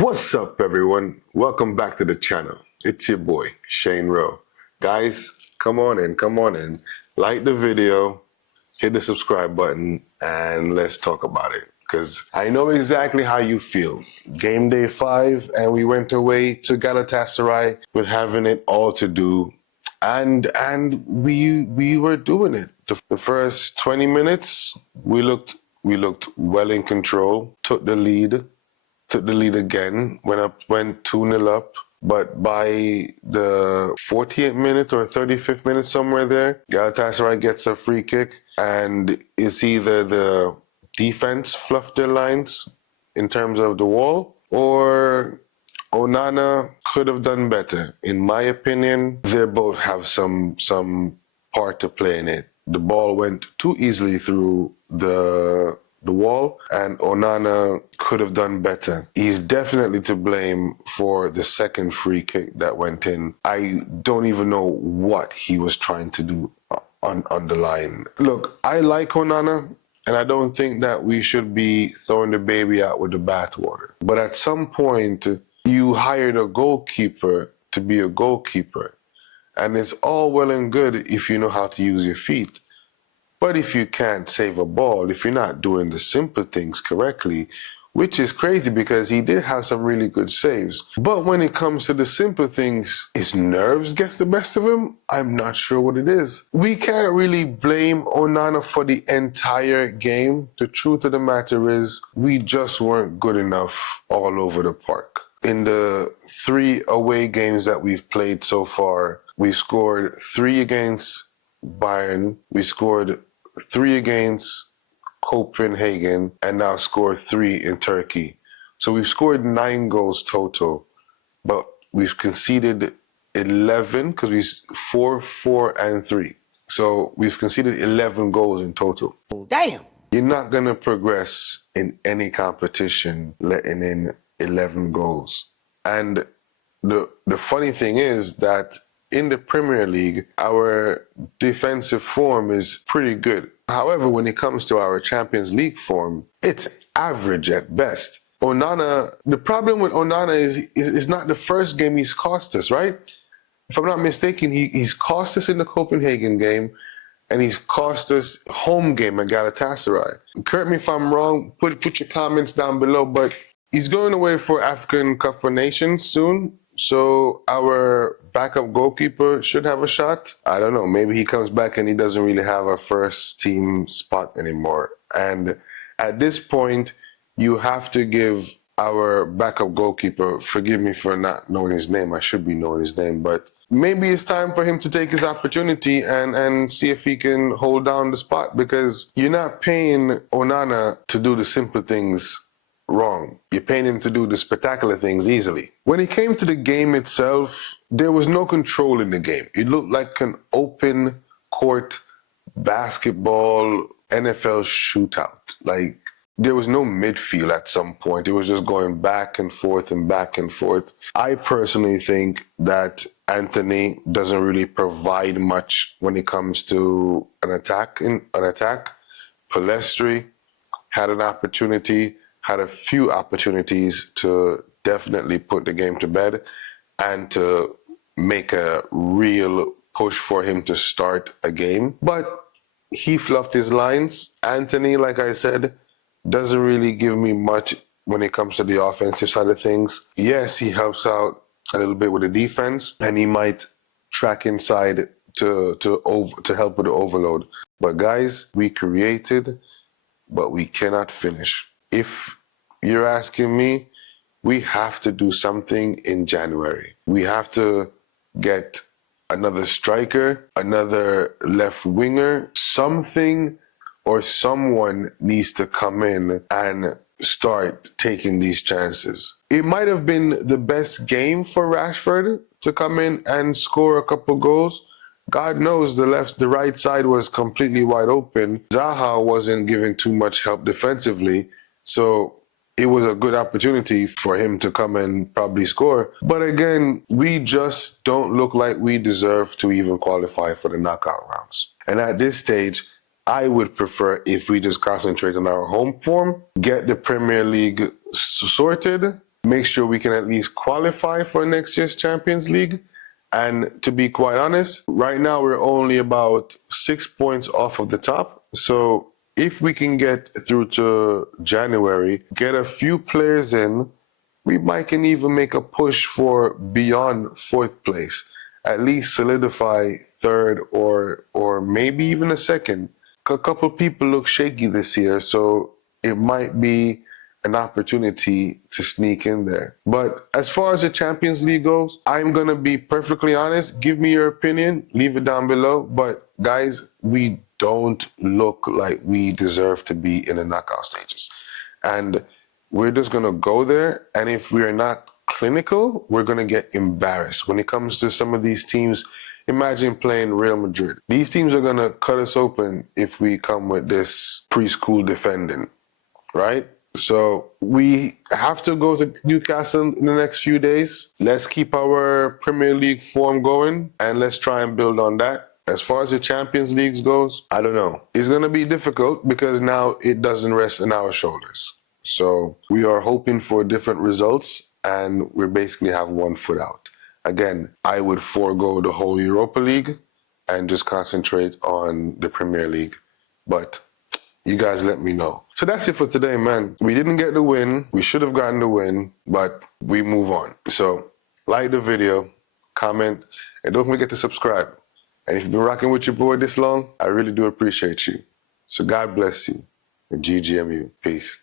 What's up, everyone? Welcome back to the channel. It's your boy, Shane Rowe. Guys, come on in. Like the video, hit the subscribe button, and let's talk about it. Because I know exactly how you feel. Game day 5, and we went away to Galatasaray with having it all to do. And we were doing it. The first 20 minutes, we looked well in control, took the lead again, went 2-0 up. But by the 48th minute or 35th minute, somewhere there, Galatasaray gets a free kick, and it's either the defense fluffed their lines in terms of the wall, or Onana could have done better. In my opinion, they both have some part to play in it. The ball went too easily through the wall, and Onana could have done better. He's definitely to blame for the second free kick that went in. I don't even know what he was trying to do on the line. Look, I like Onana, and I don't think that we should be throwing the baby out with the bathwater. But at some point, you hired a goalkeeper to be a goalkeeper, and it's all well and good if you know how to use your feet. But if you can't save a ball, if you're not doing the simple things correctly, which is crazy because he did have some really good saves. But when it comes to the simple things, his nerves gets the best of him. I'm not sure what it is. We can't really blame Onana for the entire game. The truth of the matter is we just weren't good enough all over the park. In the 3 away games that we've played so far, we scored 3 against Bayern, we scored 3 against Copenhagen, and now scored 3 in Turkey. So we've scored 9 goals total, but we've conceded 11 because we 4, and 3. So we've conceded 11 goals in total. Damn! You're not going to progress in any competition letting in 11 goals. And the funny thing is that in the Premier League, our defensive form is pretty good. However, when it comes to our Champions League form, it's average at best. Onana, the problem with Onana is not the first game he's cost us, right? If I'm not mistaken, he's cost us in the Copenhagen game, and he's cost us home game at Galatasaray. Correct me if I'm wrong, put your comments down below, but he's going away for African Cup of Nations soon. So our backup goalkeeper should have a shot. I don't know, maybe he comes back and he doesn't really have a first team spot anymore. And at this point, you have to give our backup goalkeeper, forgive me for not knowing his name, I should be knowing his name, but maybe it's time for him to take his opportunity and see if he can hold down the spot, because you're not paying Onana to do the simple things wrong. You're paying him to do the spectacular things easily. When it came to the game itself, there was no control in the game. It looked like an open court basketball NFL shootout. Like, there was no midfield at some point. It was just going back and forth and back and forth. I personally think that Anthony doesn't really provide much when it comes to an attack. Palestri had a few opportunities to definitely put the game to bed and to make a real push for him to start a game. But he fluffed his lines. Anthony, like I said, doesn't really give me much when it comes to the offensive side of things. Yes, he helps out a little bit with the defense, and he might track inside to help with the overload. But guys, we created, but we cannot finish. If you're asking me, we have to do something in January. We have to get another striker, another left winger, something or someone needs to come in and start taking these chances. It might have been the best game for Rashford to come in and score a couple goals. God knows the right side was completely wide open. Zaha wasn't giving too much help defensively, so it was a good opportunity for him to come and probably score. But again, we just don't look like we deserve to even qualify for the knockout rounds. And at this stage, I would prefer if we just concentrate on our home form, get the Premier League sorted, make sure we can at least qualify for next year's Champions League. And to be quite honest, right now we're only about 6 points off of the top. So if we can get through to January, get a few players in, we might can even make a push for beyond fourth place, at least solidify third or maybe even a second. A couple people look shaky this year, so it might be an opportunity to sneak in there. But as far as the Champions League goes, I'm going to be perfectly honest. Give me your opinion. Leave it down below. But guys, we don't look like we deserve to be in the knockout stages. And we're just going to go there. And if we're not clinical, we're going to get embarrassed. When it comes to some of these teams, imagine playing Real Madrid. These teams are going to cut us open if we come with this preschool defending, right? So we have to go to Newcastle in the next few days. Let's keep our Premier League form going and let's try and build on that. As far as the Champions League goes, I don't know. It's going to be difficult because now it doesn't rest on our shoulders. So we are hoping for different results and we basically have one foot out. Again, I would forego the whole Europa League and just concentrate on the Premier League. But you guys let me know. So that's it for today, man. We didn't get the win. We should have gotten the win, but we move on. So like the video, comment, and don't forget to subscribe. And if you've been rocking with your boy this long, I really do appreciate you. So God bless you and GGMU. Peace.